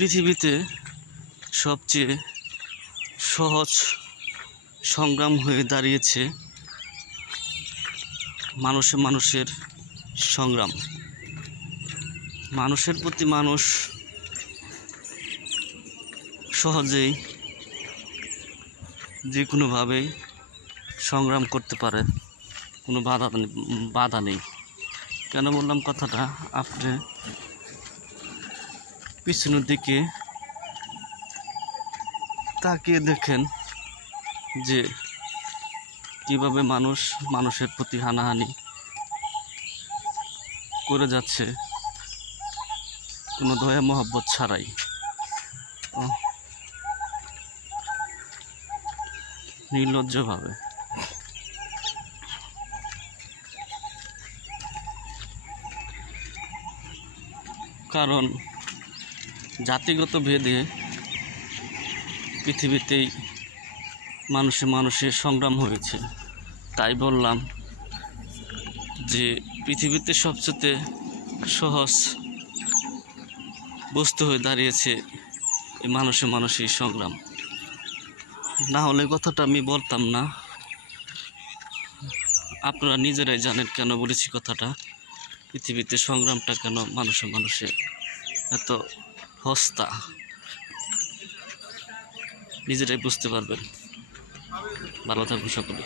পৃথিবীতে সবচেয়ে সহজ সংগ্রাম হয়ে দাঁড়িয়েছে মানুষের সংগ্রাম। মানুষের প্রতি মানুষ সহজেই যে কোনোভাবেই সংগ্রাম করতে পারে, কোনো বাধা নেই। কেন বললাম কথাটা? আপনি পিছনের দিকে তাকিয়ে দেখেন যে কিভাবে মানুষের প্রতি হানাহানি করে যাচ্ছে কোনো দয়া মহব্বত ছাড়াই। নির্লজ্জভাবে। কারণ জাতিগত ভেদে পৃথিবীতেই মানুষের সংগ্রাম হয়েছে। তাই বললাম যে পৃথিবীতে সবচেয়ে সহজ বস্তু হয়ে দাঁড়িয়েছে এই মানুষের সংগ্রাম। না হলে কথাটা আমি বলতাম না। আপনারা নিজেরাই জানেন কেন বলেছি কথাটা। পৃথিবীতে সংগ্রামটা কেন মানুষের এত হস্তা, নিজেরাই বুঝতে পারবেন। ভালো থাকবেন সকলে।